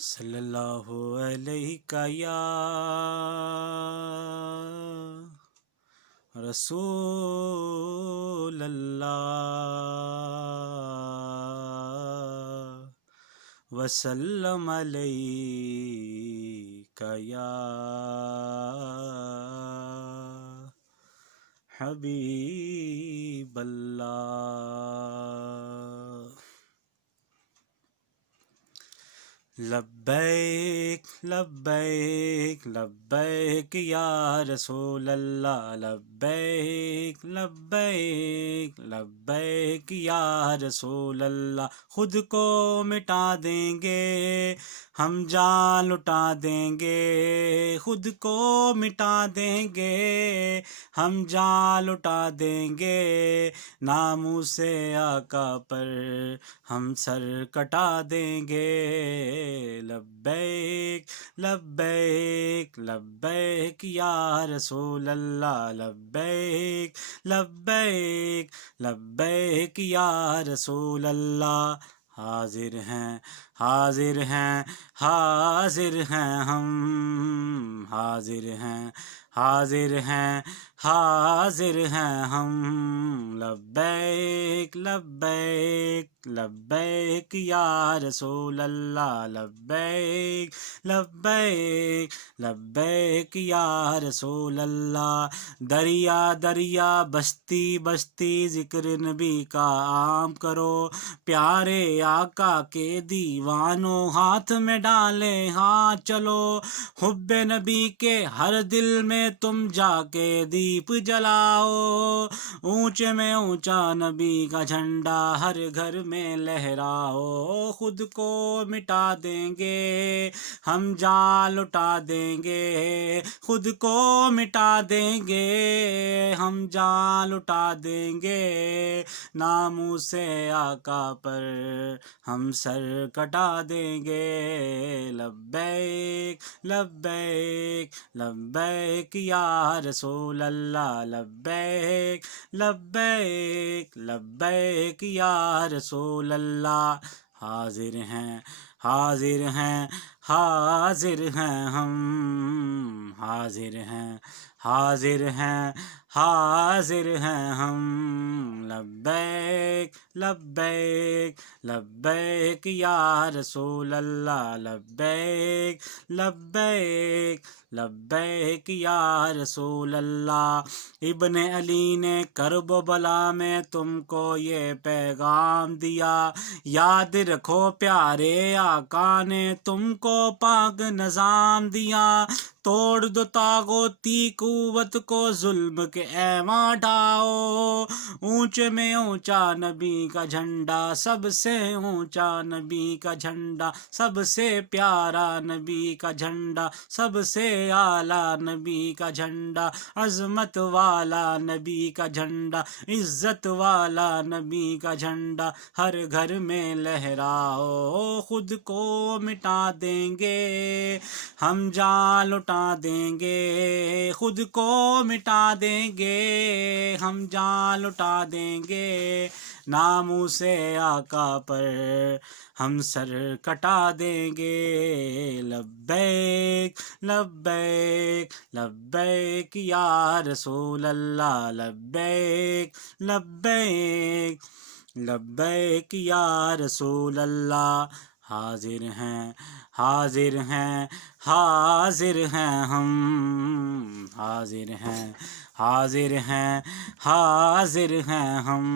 صلی اللہ علیہ یا رسول اللہ وسلم علیک یا حبیب اللہ۔ لبیک لبیک لبیک یا رسول اللہ، لبیک لبیک لبیک یا رسول اللہ۔ خود کو مٹا دیں گے ہم جان لٹا دیں گے، خود کو مٹا دیں گے ہم جان لٹا دیں گے، ناموس آقا پر ہم سر کٹا دیں گے۔ لبیک لبیک لبیک یا رسول اللہ، لبیک لبیک لبیک یا رسول اللہ۔ حاضر ہیں حاضر ہیں حاضر ہیں ہم، حاضر ہیں حاضر ہیں حاضر ہیں ہم۔ لبیک لبیک لبیک یا رسول اللہ، لبیک لبیک لبیک یا رسول اللہ۔ دریا دریا بستی بستی ذکر نبی کا عام کرو، پیارے آقا کے دیوانوں ہاتھ میں ڈالے ہاتھ چلو، حب نبی کے ہر دل میں تم جا کے دیپ جلاؤ، اونچے میں اونچا نبی کا جھنڈا ہر گھر میں لہراؤ۔ خود کو مٹا دیں گے ہم جان لٹا دیں گے، خود کو مٹا دیں گے ہم جان لٹا دیں گے، ناموس آقا پر ہم سر کٹا دیں گے۔ لبیک لبیک لبیک یا رسول اللہ، لبیک لبیک لبیک یا رسول اللہ۔ حاضر ہیں حاضر ہیں حاضر ہیں ہم، حاضر ہیں حاضر ہیں حاضر ہیں ہم۔ لبیک لبیک لبیک یا رسول اللہ، لبیک لبیک لبیک یا رسول اللہ۔ ابن علی نے کرب و بلا میں تم کو یہ پیغام دیا، یاد رکھو پیارے آقا نے تم کو پاک نظام دیا، توڑ دو طاغوتی قوت کو ظلم کے ایواں ڈھاؤ، اونچے میں اونچا نبی کا جھنڈا سب سے اونچا نبی کا جھنڈا، سب سے پیارا نبی کا جھنڈا، سب سے اعلیٰ نبی کا جھنڈا، عظمت والا نبی کا جھنڈا، عزت والا نبی کا جھنڈا ہر گھر میں لہراؤ۔ خود کو مٹا دیں گے ہم جان لٹا دیں گے، خود کو مٹا دیں گے ہم جان لٹا دیں گے، ناموس آقا پر ہم سر کٹا دیں گے۔ لبیک لبیک لبیک یا رسول اللہ، لبیک لبیک لبیک یا رسول اللہ۔ حاضر ہیں حاضر ہیں حاضر ہیں ہم، حاضر ہیں حاضر ہیں حاضر ہیں ہم۔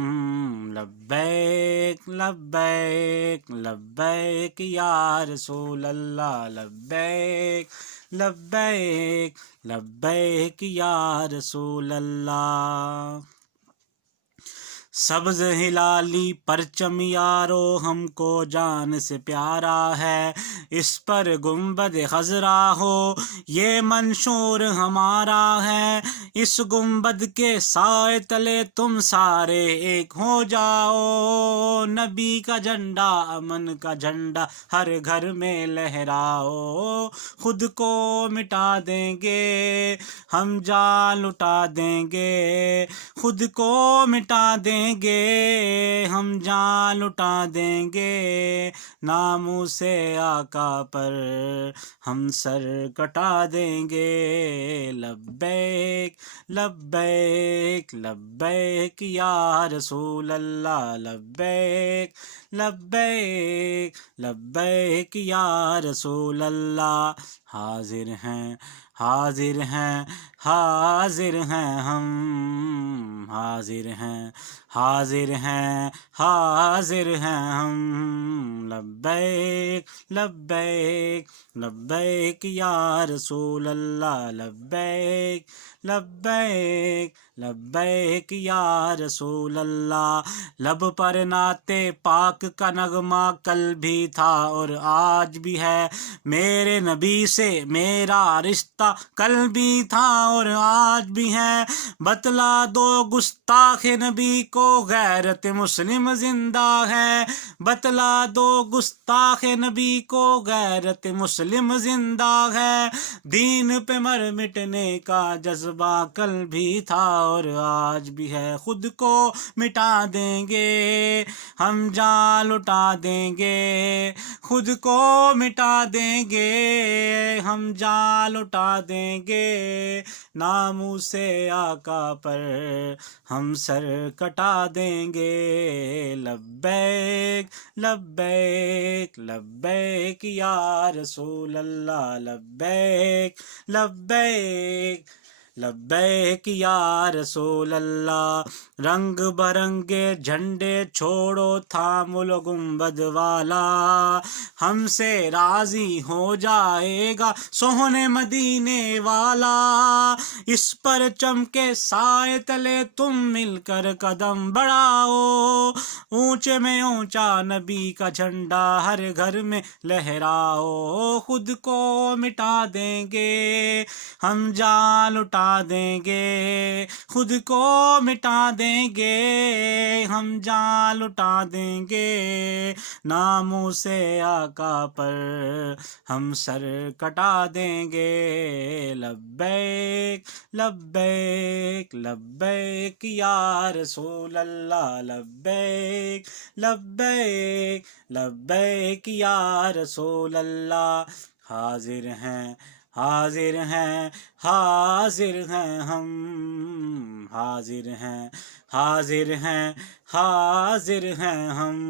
لبیک لبیک لبیک یا رسول اللہ، لبیک لبیک لبیک یا رسول اللہ۔ سبز ہلالی پرچم یارو ہم کو جان سے پیارا ہے، اس پر گنبد خضرا ہو یہ منشور ہمارا ہے، اس گنبد کے سائے تلے تم سارے ایک ہو جاؤ، نبی کا جھنڈا امن کا جھنڈا ہر گھر میں لہراؤ۔ خود کو مٹا دیں گے ہم جان لٹا دیں گے، خود کو مٹا دیں دیں گے ہم جان لٹا دیں گے ناموں سے آقا پر ہم سر کٹا دیں گے لبیک لبیک لبیک یا رسول اللہ لبیک لبیک لبیک یا رسول اللہ حاضر ہیں حاضر ہیں حاضر ہیں ہم حاضر ہیں حاضر ہیں حاضر ہیں ہم لبیک لبیک لبیک یا رسول اللہ لبیک لبیک لبیک یا رسول اللہ لب پر نعت پاک کا نغمہ کل بھی تھا اور آج بھی ہے میرے نبی سے میرا رشتہ کل بھی تھا اور آج بھی ہے بتلا دو گستاخ نبی کو غیرت مسلم زندہ ہے بتلا دو گستاخ نبی کو غیرت مسلم زندہ ہے دین پہ مر مٹنے کا جذبہ کل بھی تھا اور آج بھی ہے خود کو مٹا دیں گے ہم جان لٹا دیں گے خود کو مٹا دیں گے ہم جان لٹا دیں گے ناموں سے آقا پر ہم سر کٹا دیں گے لبیک لبیک لبیک یا رسول اللہ لبیک لبیک لبیک یا رسول اللہ رنگ برنگے جھنڈے چھوڑو تھامو لو گنبد والا ہم سے راضی ہو جائے گا سوہنے مدینے والا اس پر چمکے سائے تلے تم مل کر قدم بڑھاؤ اونچے میں اونچا نبی کا جھنڈا ہر گھر میں لہراؤ خود کو مٹا دیں گے ہم جان لٹا دیں گے خود کو مٹا دیں گے ہم جان لٹا دیں گے ناموں سے آقا پر ہم سر کٹا دیں گے لبیک لبیک لبیک یا رسول اللہ لبیک لبیک لبیک یا رسول اللہ حاضر ہیں حاضر ہیں حاضر ہیں ہم حاضر ہیں حاضر ہیں حاضر ہیں ہم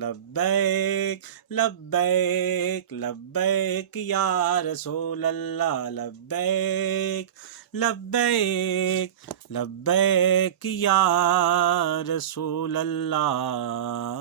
لبیک لبیک لبیک یا رسول اللہ لبیک لبیک لبیک یا رسول اللہ